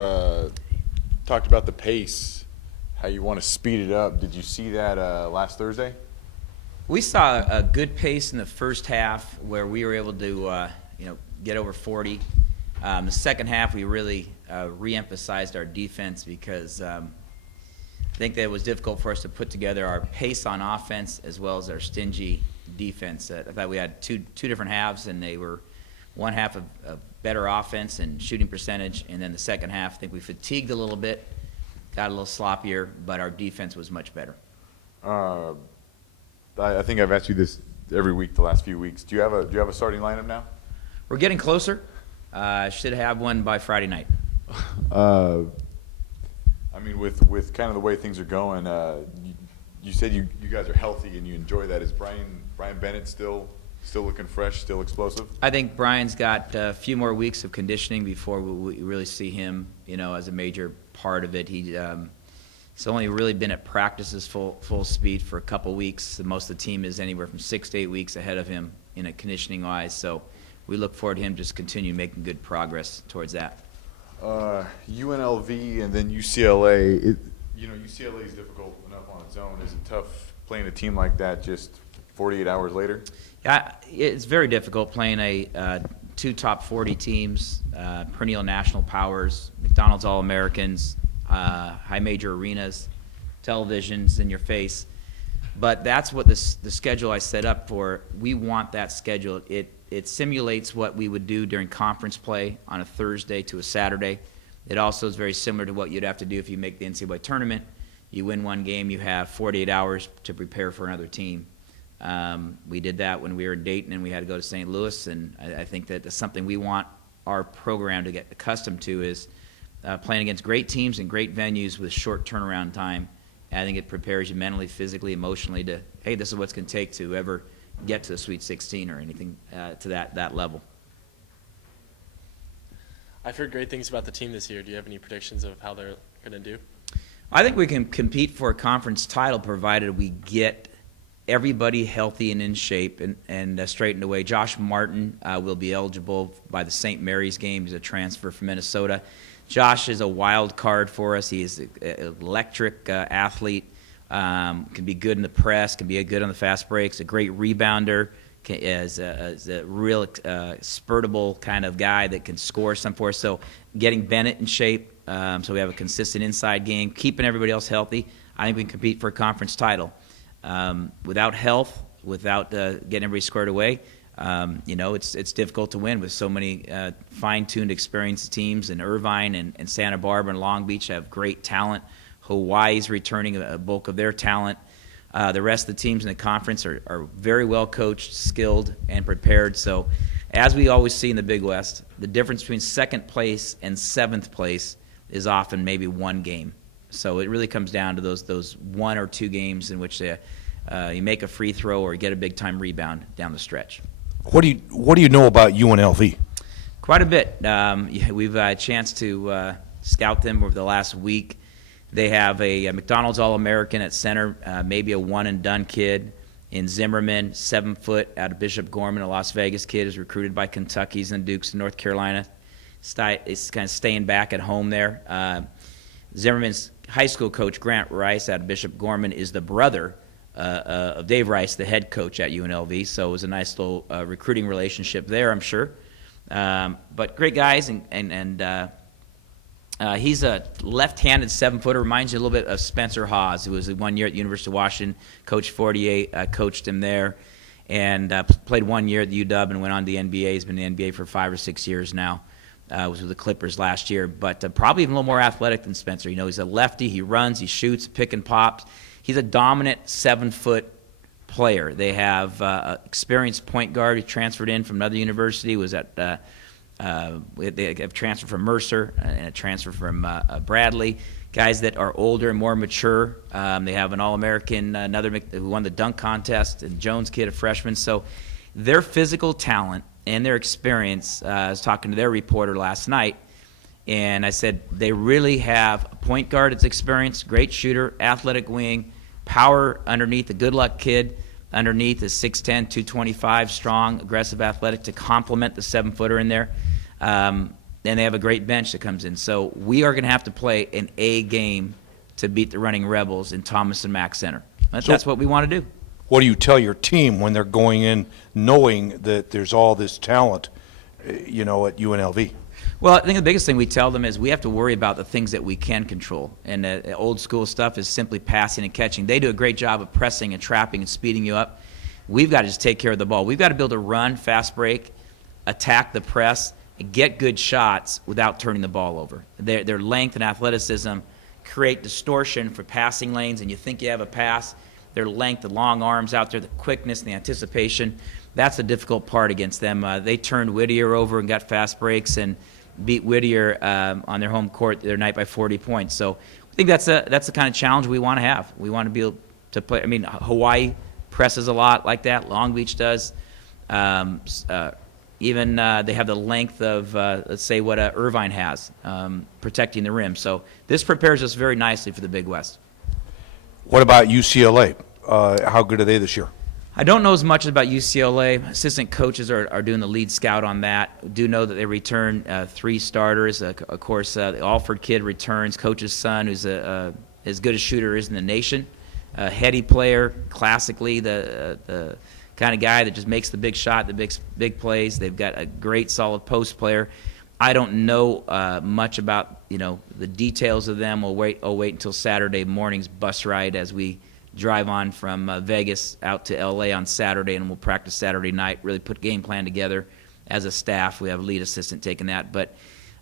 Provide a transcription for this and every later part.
uh, talked about the pace, how you want to speed it up. Did you see that last Thursday? We saw a good pace in the first half where we were able to, get over 40. The second half, we really re-emphasized our defense because I think that it was difficult for us to put together our pace on offense as well as our stingy defense. I thought we had two different halves, and they were one half of better offense and shooting percentage, and then the second half, I think we fatigued a little bit, got a little sloppier, but our defense was much better. I think I've asked you this every week the last few weeks. Do you have a starting lineup now? We're getting closer. I should have one by Friday night. I mean, with kind of the way things are going, you said you guys are healthy and you enjoy that. Is Brian Bennett still looking fresh, still explosive? I think Brian's got a few more weeks of conditioning before we really see him, as a major part of it. He's only really been at practices full speed for a couple weeks. Most of the team is anywhere from 6 to 8 weeks ahead of him in a conditioning-wise. So we look forward to him just continue making good progress towards that. UNLV and then UCLA. UCLA is difficult enough on its own. Is it tough playing a team like that just 48 hours later? Yeah, it's very difficult playing two top 40 teams, perennial national powers, McDonald's All-Americans, high major arenas, televisions in your face. But that's what the schedule I set up for. We want that schedule. It simulates what we would do during conference play on a Thursday to a Saturday. It also is very similar to what you'd have to do if you make the NCAA tournament. You win one game, you have 48 hours to prepare for another team. We did that when we were in Dayton and we had to go to St. Louis, and I think that that's something we want our program to get accustomed to is playing against great teams and great venues with short turnaround time. And I think it prepares you mentally, physically, emotionally to, hey, this is what it's going to take to ever get to the Sweet 16 or anything to that level. I've heard great things about the team this year. Do you have any predictions of how they're going to do? I think we can compete for a conference title provided we get everybody healthy and in shape and straightened away. Josh Martin will be eligible by the St. Mary's game. He's a transfer from Minnesota. Josh is a wild card for us. He is an electric athlete, can be good in the press, can be good on the fast breaks, a great rebounder, is a real spurtable kind of guy that can score some for us. So getting Bennett in shape so we have a consistent inside game, keeping everybody else healthy, I think we can compete for a conference title. Without health, without getting everybody squared away, it's difficult to win with so many fine-tuned, experienced teams. And Irvine and Santa Barbara and Long Beach have great talent. Hawaii's returning a bulk of their talent. The rest of the teams in the conference are very well coached, skilled, and prepared. So, as we always see in the Big West, the difference between second place and seventh place is often maybe one game. So it really comes down to those one or two games in which you make a free throw or get a big-time rebound down the stretch. What do you know about UNLV? Quite a bit. We've had a chance to scout them over the last week. They have a McDonald's All-American at center, maybe a one-and-done kid in Zimmerman, 7 foot, out of Bishop Gorman, a Las Vegas kid, is recruited by Kentucky's and Duke's in North Carolina. Is kind of staying back at home there. Zimmerman's high school coach, Grant Rice, out of Bishop Gorman, is the brother of Dave Rice, the head coach at UNLV. So it was a nice little recruiting relationship there, I'm sure. But great guys, and he's a left-handed 7-footer. Reminds you a little bit of Spencer Hawes, who was 1 year at the University of Washington, coached 48, coached him there, and played 1 year at the UW and went on to the NBA. He's been in the NBA for 5 or 6 years now. Was with the Clippers last year, but probably even a little more athletic than Spencer. He's a lefty. He runs, he shoots, pick and pops. He's a dominant 7-foot player. They have experienced point guard who transferred in from another university. Was at they have transferred from Mercer and a transfer from Bradley. Guys that are older and more mature. They have an All-American, another who won the dunk contest, and Jones kid, a freshman. So their physical talent and their experience, I was talking to their reporter last night, and I said they really have a point guard that's experienced, great shooter, athletic wing, power underneath, a good luck kid underneath, is 6'10", 225, strong, aggressive, athletic to complement the 7-footer in there. And and they have a great bench that comes in. So we are going to have to play an A game to beat the Running Rebels in Thomas and Mack Center. That's what we want to do. What do you tell your team when they're going in knowing that there's all this talent, at UNLV? Well, I think the biggest thing we tell them is we have to worry about the things that we can control. And old school stuff is simply passing and catching. They do a great job of pressing and trapping and speeding you up. We've got to just take care of the ball. We've got to be able to run, fast break, attack the press, and get good shots without turning the ball over. Their length and athleticism create distortion for passing lanes, and you think you have a pass. Their length, the long arms out there, the quickness and the anticipation, that's the difficult part against them. They turned Whittier over and got fast breaks and beat Whittier on their home court the other night by 40 points. So I think that's the kind of challenge we want to have. We want to be able to play. I mean, Hawaii presses a lot like that. Long Beach does. Even they have the length of, let's say, what Irvine has, protecting the rim. So this prepares us very nicely for the Big West. What about UCLA? How good are they this year? I don't know as much about UCLA. Assistant coaches are doing the lead scout on that. Do know that they return 3 starters. Of course, the Alford kid returns. Coach's son, who's as good a shooter is in the nation. Heady player, classically the kind of guy that just makes the big shot, the big plays. They've got a great, solid post player. I don't know much about the details of them. I'll wait until Saturday morning's bus ride as we drive on from Vegas out to LA on Saturday, and we'll practice Saturday night, really put game plan together as a staff. We have a lead assistant taking that. But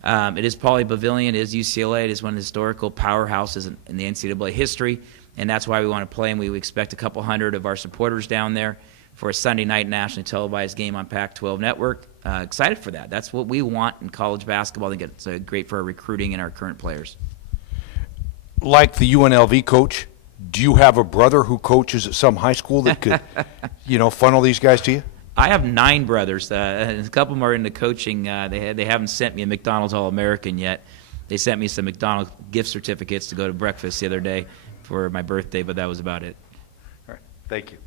it is Pauley Pavilion, it is UCLA, it is one of the historical powerhouses in the NCAA history, and that's why we want to play, and we expect a couple hundred of our supporters down there for a Sunday night nationally televised game on Pac-12 Network. Excited for that. That's what we want in college basketball. I think it's great for our recruiting and our current players. Like the UNLV coach, do you have a brother who coaches at some high school that could, funnel these guys to you? I have 9 brothers. And a couple of them are into coaching. They haven't sent me a McDonald's All-American yet. They sent me some McDonald's gift certificates to go to breakfast the other day for my birthday, but that was about it. All right. Thank you.